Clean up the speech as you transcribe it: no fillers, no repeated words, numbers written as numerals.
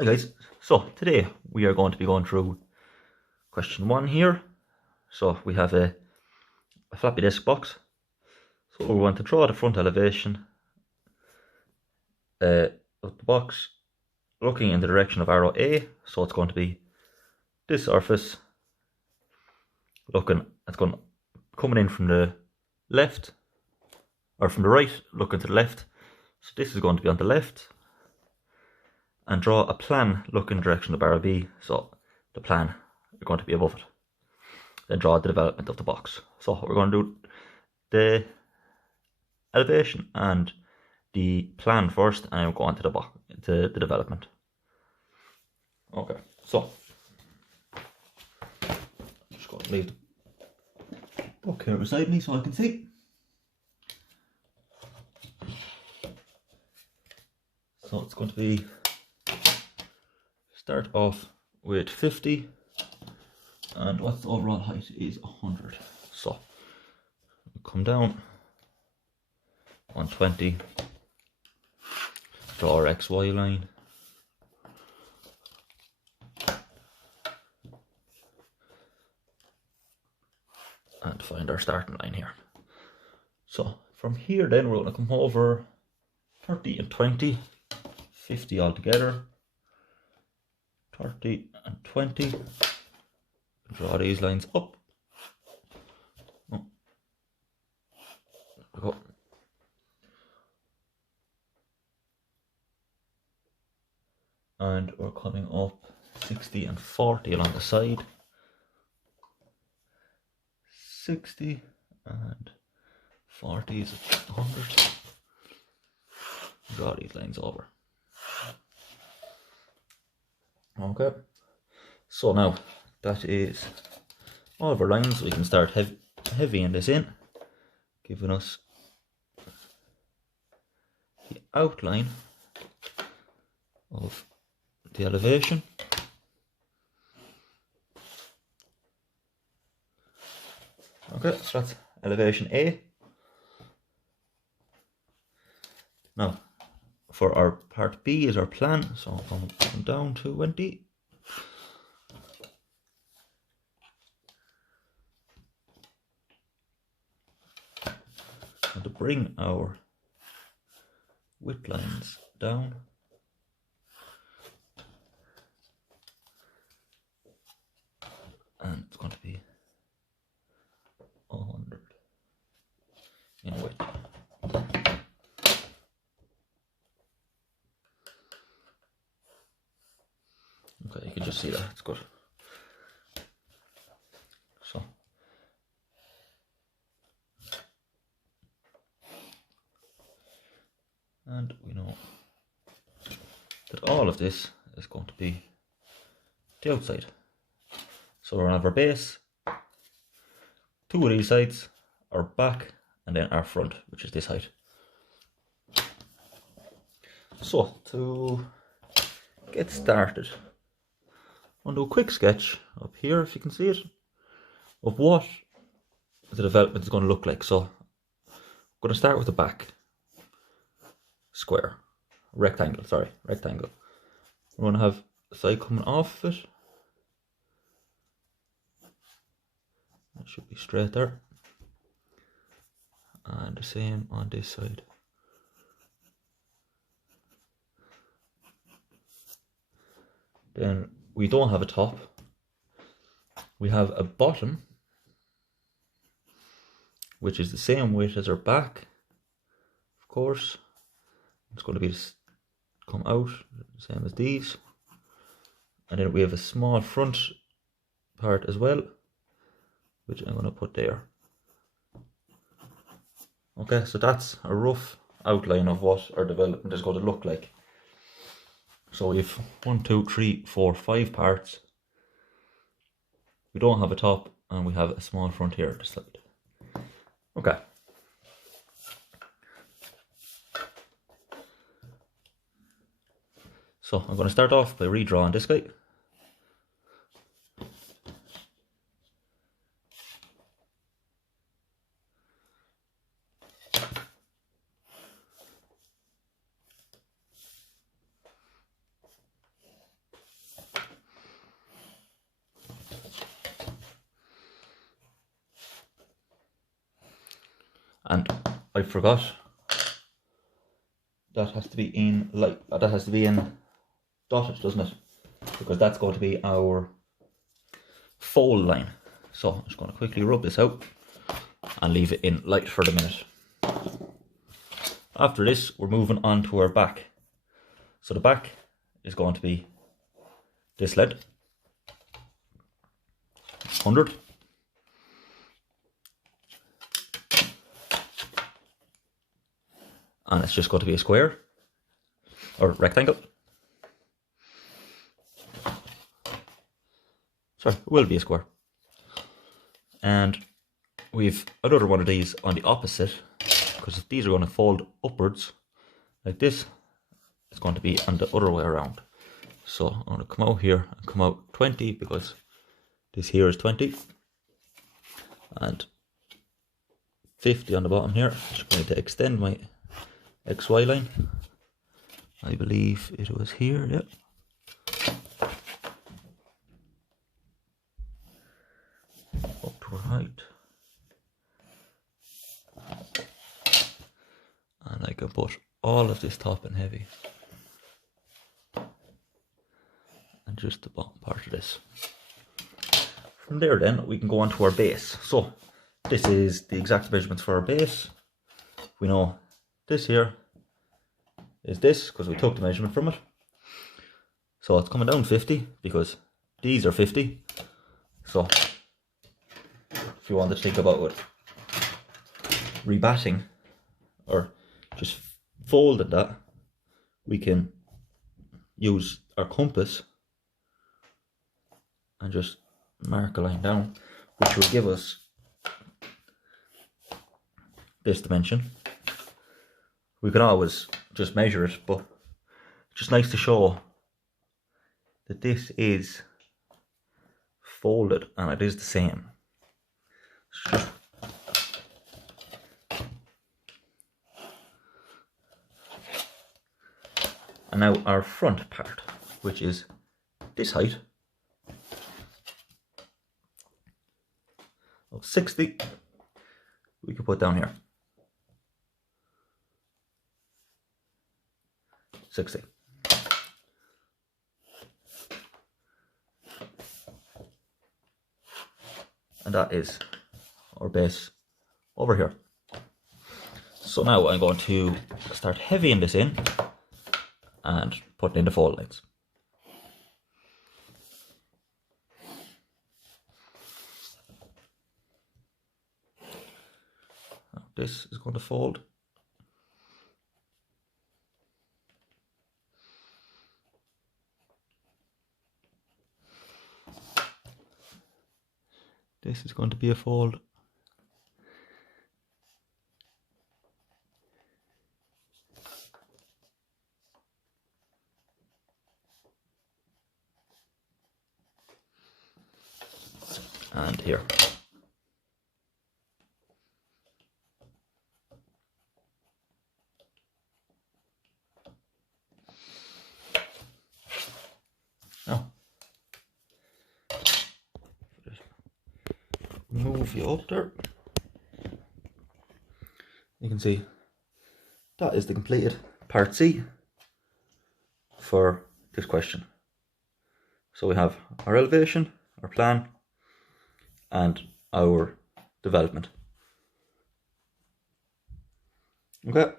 Hi guys, so today we are going to be going through question 1 here. So we have a floppy disk box. So we want to draw the front elevation of the box looking in the direction of arrow A. So it's going to be this surface coming in from the left, or from the right looking to the left. So this is going to be on the left. And draw a plan looking in the direction of arrow B, so the plan is going to be above it. Then draw the development of the box. So we're going to do the elevation and the plan first, and then we'll go on to the box, to the development. Okay, so I'm just going to leave the book here beside me so I can see. So it's going to be start off with 50, and what's the overall height is 100. So we'll come down 120, draw our XY line, and find our starting line here. So from here then we're going to come over 30 and 20, 50 altogether. 30 and 20, draw these lines up. Oh. There we go. And we're coming up 60 and 40 along the side. 60 and 40 is 100. Draw these lines over. Okay, so now that is all of our lines. We can start heavying this in, giving us the outline of the elevation. Okay, so that's elevation A. Now, for our part B is our plan, so I'm going down to 20. And to bring our width lines down, and it's going to be 100 in width. Okay, you can just see that, it's good. So, and we know that all of this is going to be the outside. So we're going to have our base, two of these sides, our back, and then our front, which is this height. So, to get started, I'm going to do a quick sketch up here, if you can see it, of what the development is going to look like. So I'm going to start with the back square, rectangle. We're going to have the side coming off of it. That should be straight there. And the same on this side. Then we don't have a top. We have a bottom, which is the same width as our back, of course. It's going to be come out the same as these. And then we have a small front part as well, which I'm going to put there. Okay, so that's a rough outline of what our development is going to look like. So we have 1, 2, 3, 4, 5 parts. We don't have a top, and we have a small front here at the side. Okay. So I'm going to start off by redrawing this guy. And I forgot that has to be in light. That has to be in dotted, doesn't it? Because that's going to be our fold line. So I'm just going to quickly rub this out and leave it in light for the minute. After this, we're moving on to our back. So the back is going to be this length, 100. And it's just going to be a square or rectangle. Sorry, it will be a square. And we've another one of these on the opposite, because these are going to fold upwards like this. It's going to be on the other way around. So I'm going to come out here and come out 20, because this here is 20. And 50 on the bottom here. I'm just going to extend my XY line. I believe it was here, yeah. Up to our height. And I can put all of this top and heavy. And just the bottom part of this. From there then, we can go on to our base. So, this is the exact measurements for our base. We know this here is this, because we took the measurement from it. So it's coming down 50, because these are 50. So, if you want to think about it, rebatting, or just folding that, we can use our compass and just mark a line down, which will give us this dimension. We can always just measure it, but it's just nice to show that this is folded and it is the same. And now our front part, which is this height of 60, we can put down here. 60. And that is our base over here. So now I'm going to start heavying this in and putting in the fold lines. Now this is going to fold. This is going to be a fold. And here. Now, move you up there. You can see that is the completed part C for this question. So we have our elevation, our plan, and our development. Okay.